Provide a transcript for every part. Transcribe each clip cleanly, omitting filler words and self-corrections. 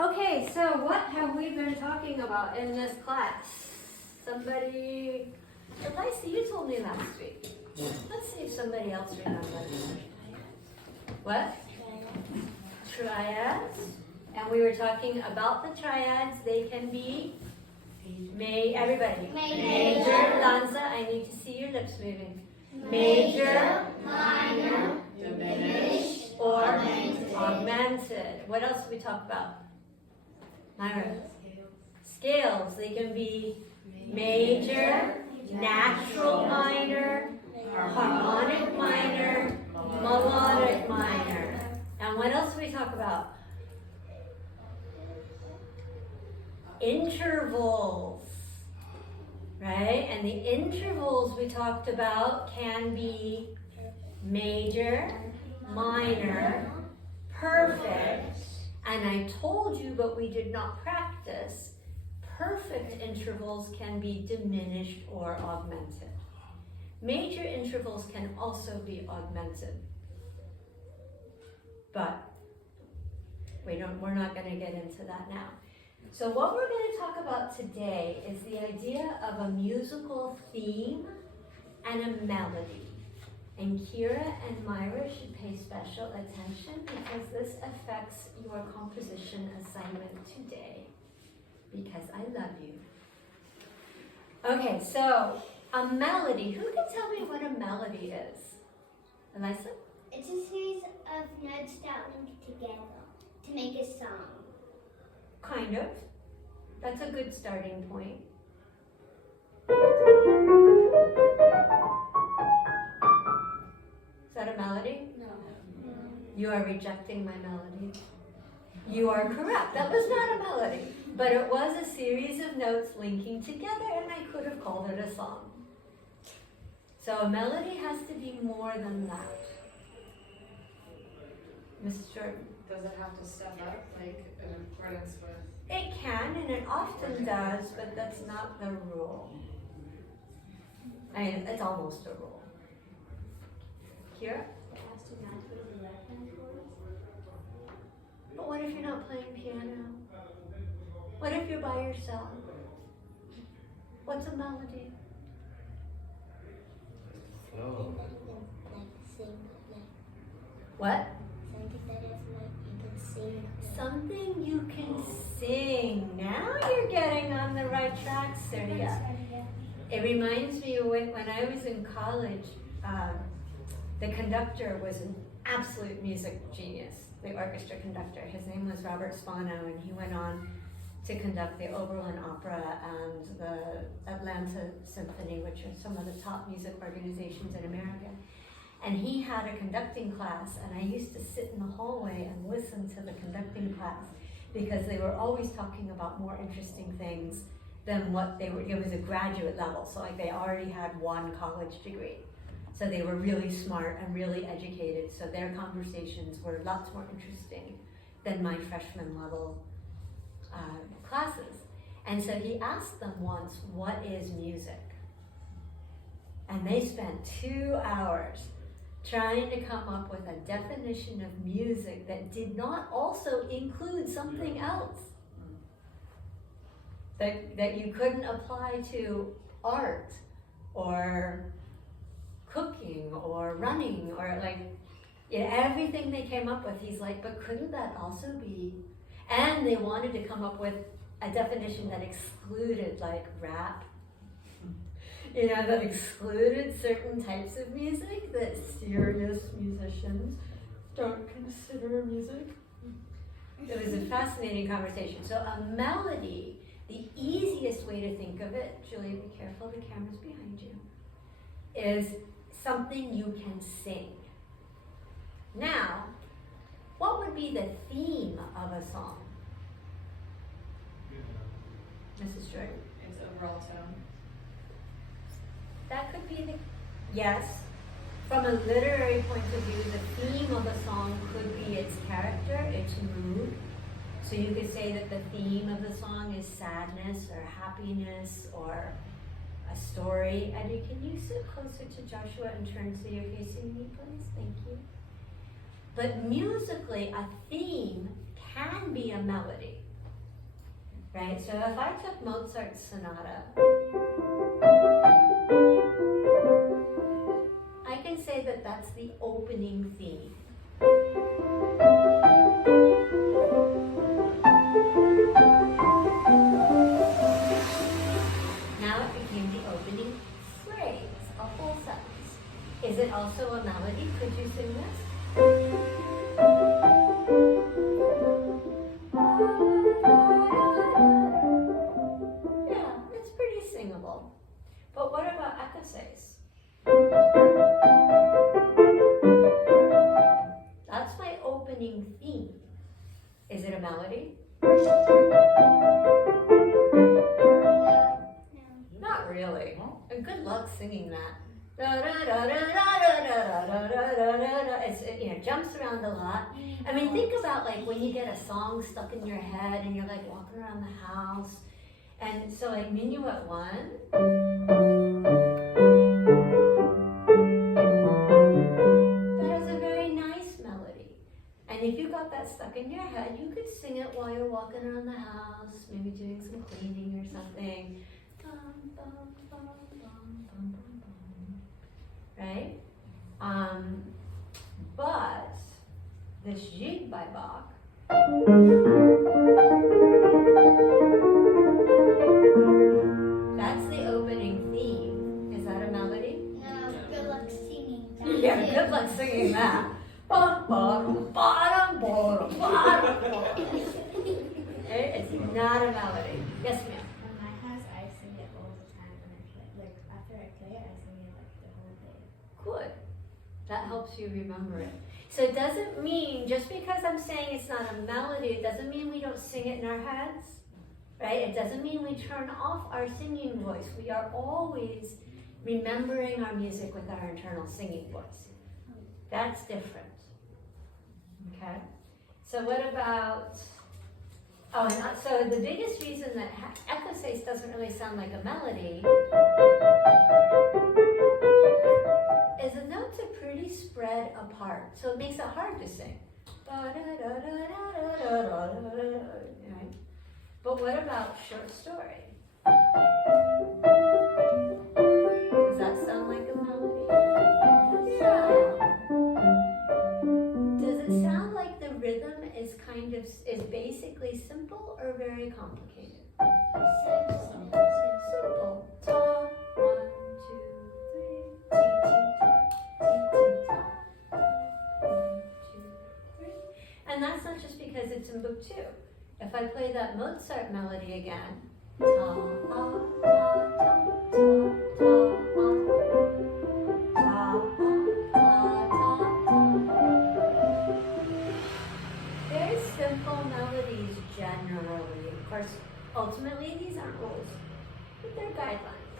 Okay, so what have we been talking about in this class? Somebody, Elisa, you told me last week. Let's see if somebody else remembers. What? Triads. And we were talking about the triads. They can be, everybody. Major, Lanza, I need to see your lips moving. Major, minor, diminished, or augmented. What else did we talk about? Myra? Scales. They can be major, natural minor, harmonic minor, melodic minor. And what else did we talk about? Intervals. Right? And the intervals we talked about can be major, minor, perfect, and I told you, but we did not practice, perfect intervals can be diminished or augmented. Major intervals can also be augmented. But we're not going to get into that now. So what we're going to talk about today is the idea of a musical theme and a melody. And Kira and Myra should pay special attention because this affects your composition assignment today. Because I love you. Okay, so a melody. Who can tell me what a melody is? Elisa? It's a series of notes that link together to make a song. Kind of. That's a good starting point. Is that a melody? No. You are rejecting my melody. You are correct. That was not a melody, but it was a series of notes linking together, and I could have called it a song. So a melody has to be more than that. Mrs. Jordan? Does it have to step up, like in accordance with? It can, and it often does, but that's not the rule. I mean, it's almost a rule. Kira? It has to match with the left hand chords. But what if you're not playing piano? What if you're by yourself? What's a melody? Flow. Like sing, like What? something that is like you can sing. Something you can sing. Now you're getting on the right track, Surya. It reminds me of when I was in college, the conductor was an absolute music genius, the orchestra conductor. His name was Robert Spano, and he went on to conduct the Oberlin Opera and the Atlanta Symphony, which are some of the top music organizations in America. And he had a conducting class, and I used to sit in the hallway and listen to the conducting class because they were always talking about more interesting things than what they were. It was a graduate level, so like they already had one college degree. So they were really smart and really educated, so their conversations were lots more interesting than my freshman level classes. And so he asked them once, what is music? And they spent 2 hours trying to come up with a definition of music that did not also include something else that you couldn't apply to art or cooking or running or like, you know, everything they came up with. He's like, but couldn't that also be? And they wanted to come up with a definition that excluded like rap, you know, that excluded certain types of music that serious musicians don't consider music. It was a fascinating conversation. So a melody, the easiest way to think of it, Julia, be careful, the camera's behind you, is something you can sing. Now, what would be the theme of a song? Mrs. Jordan? Its overall tone. That could be the, yes. From a literary point of view, the theme of a song could be its character, its mood. So you could say that the theme of the song is sadness or happiness or a story. Eddie, can you sit closer to Joshua and turn so you're facing me, please? Thank you. But musically, a theme can be a melody. right? So if I took Mozart's sonata, I can say that that's the opening theme. Now it became the opening phrase, a whole sentence. Is it also a melody? Could you sing this? Yeah, it's pretty singable. But what about equises? That's my opening theme. Is it a melody? Not really. And good luck singing that. It jumps around a lot. I mean, think about like when you get a song stuck in your head and you're like walking around the house. And so like Minuet 1. That is a very nice melody. And if you got that stuck in your head, you could sing it while you're walking around the house, maybe doing some cleaning or something. Right? But this Gigue by Bach, that's the opening theme. Is that a melody? No, good luck singing. Yeah, good luck singing that. It's not a melody. Yes, ma'am. In my house, I sing it all the time when I play. Like after I play it, I sing it like the whole day. Good. That helps you remember it. So it doesn't mean, just because I'm saying it's not a melody, it doesn't mean we don't sing it in our heads, right? It doesn't mean we turn off our singing voice. We are always remembering our music with our internal singing voice. That's different. Okay? So what about, so the biggest reason that equises doesn't really sound like a melody is the notes are pretty spread apart, so it makes it hard to sing. Right? But what about short story? Does that sound like a melody? Yeah. Does it sound like the rhythm is is basically simple or very complicated? Simple. Ta, 1, 2, 3, ti, ti, ta, ti, ti, ta, 1, 2, 3. And that's not just because it's in book 2. If I play that Mozart melody again, ta, ta, ta, ta, ta, very simple melodies generally. Of course, ultimately these aren't rules, but they're guidelines.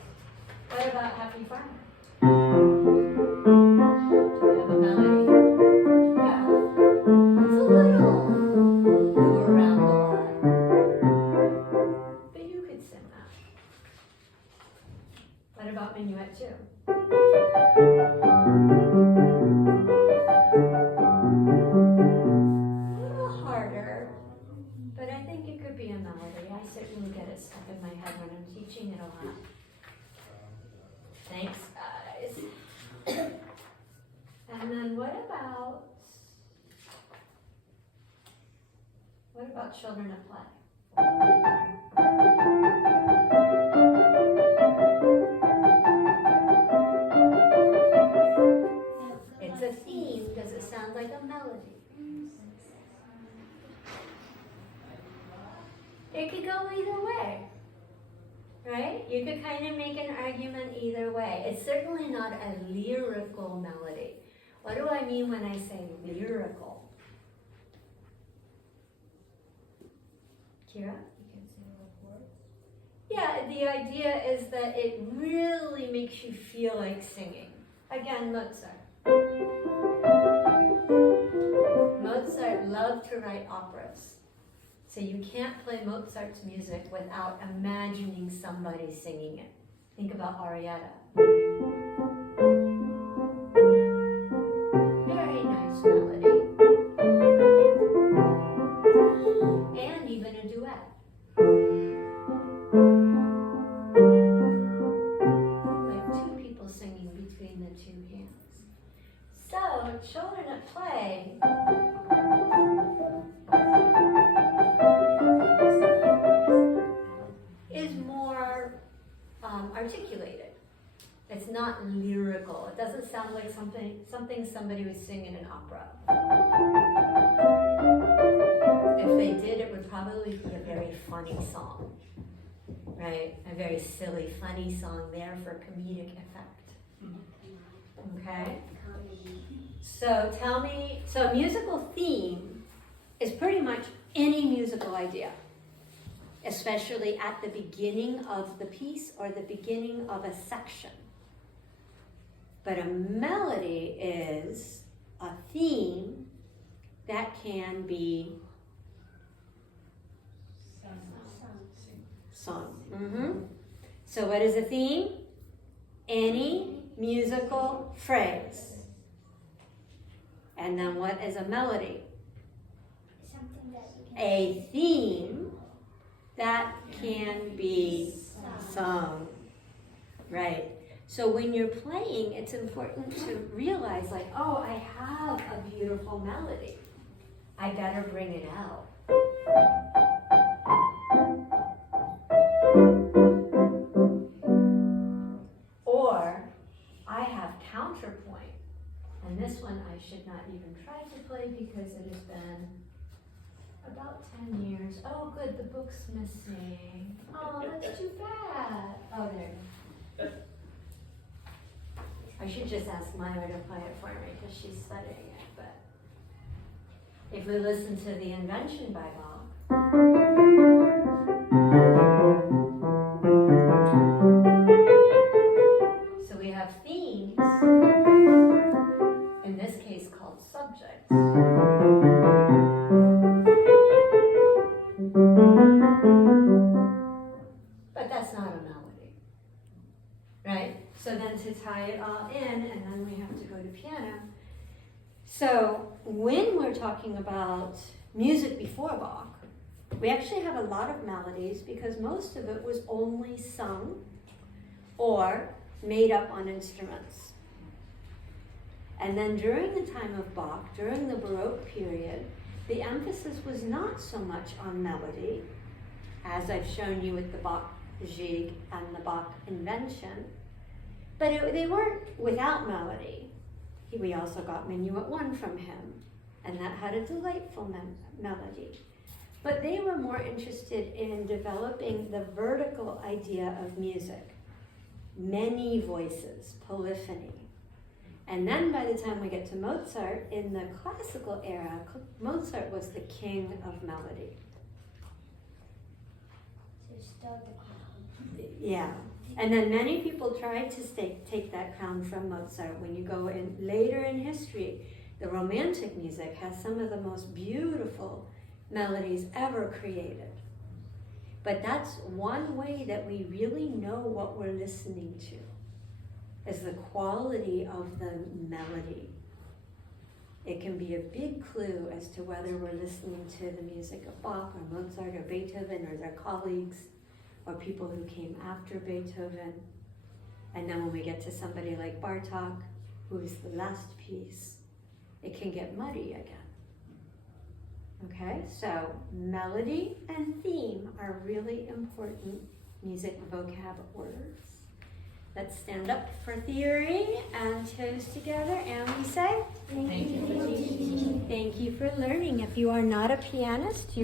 What about Happy Farmer? Do we have a melody? Yeah. It's a little move around a lot. But you could sing that. What about Minuet 2? But I think it could be a melody. I certainly get it stuck in my head when I'm teaching it a lot. Thanks, guys. And then what about children at play? It's a theme. Does it sound like a melody? It could go either way, right? You could kind of make an argument either way. It's certainly not a lyrical melody. What do I mean when I say lyrical? Kira? You can sing with words. Yeah, the idea is that it really makes you feel like singing. Again, Mozart. Mozart loved to write operas. So you can't play Mozart's music without imagining somebody singing it. Think about Arietta. Very nice melody. And even a duet. not lyrical. It doesn't sound like something somebody would sing in an opera. If they did, it would probably be a very funny song, right? A very silly, funny song there for comedic effect. Okay? So tell me, so a musical theme is pretty much any musical idea, especially at the beginning of the piece or the beginning of a section. But a melody is a theme that can be sung. So what is a theme? Any musical phrase. And then what is a melody? Something that you can A theme that can be sung. Right. So when you're playing, it's important to realize, like, oh, I have a beautiful melody. I better bring it out. Or I have counterpoint. And this one I should not even try to play because it has been about 10 years. Oh, good, the book's missing. Oh, that's too bad. Oh, there it is. I should just ask Myra to play it for me because she's studying it. But if we listen to The Invention by Bach, so we have themes, in this case called subjects. But that's not a melody, right? So then to tie it all in, and then we have to go to piano. So when we're talking about music before Bach, we actually have a lot of melodies because most of it was only sung or made up on instruments. And then during the time of Bach, during the Baroque period, the emphasis was not so much on melody, as I've shown you with the Bach Gigue and the Bach Invention, but they weren't without melody. We also got Minuet 1 from him, and that had a delightful melody. But they were more interested in developing the vertical idea of music, many voices, polyphony. And then by the time we get to Mozart, in the classical era, Mozart was the king of melody. So start the crown. Yeah. And then many people tried to take that crown from Mozart. When you go in later in history, the Romantic music has some of the most beautiful melodies ever created. But that's one way that we really know what we're listening to, is the quality of the melody. It can be a big clue as to whether we're listening to the music of Bach or Mozart or Beethoven or their colleagues or people who came after Beethoven. And then when we get to somebody like Bartók, who's the last piece, it can get muddy again. Okay, so melody and theme are really important music vocab words. Let's stand up for theory and toes together, and we say, Thank you for teaching. Thank you for learning. If you are not a pianist, you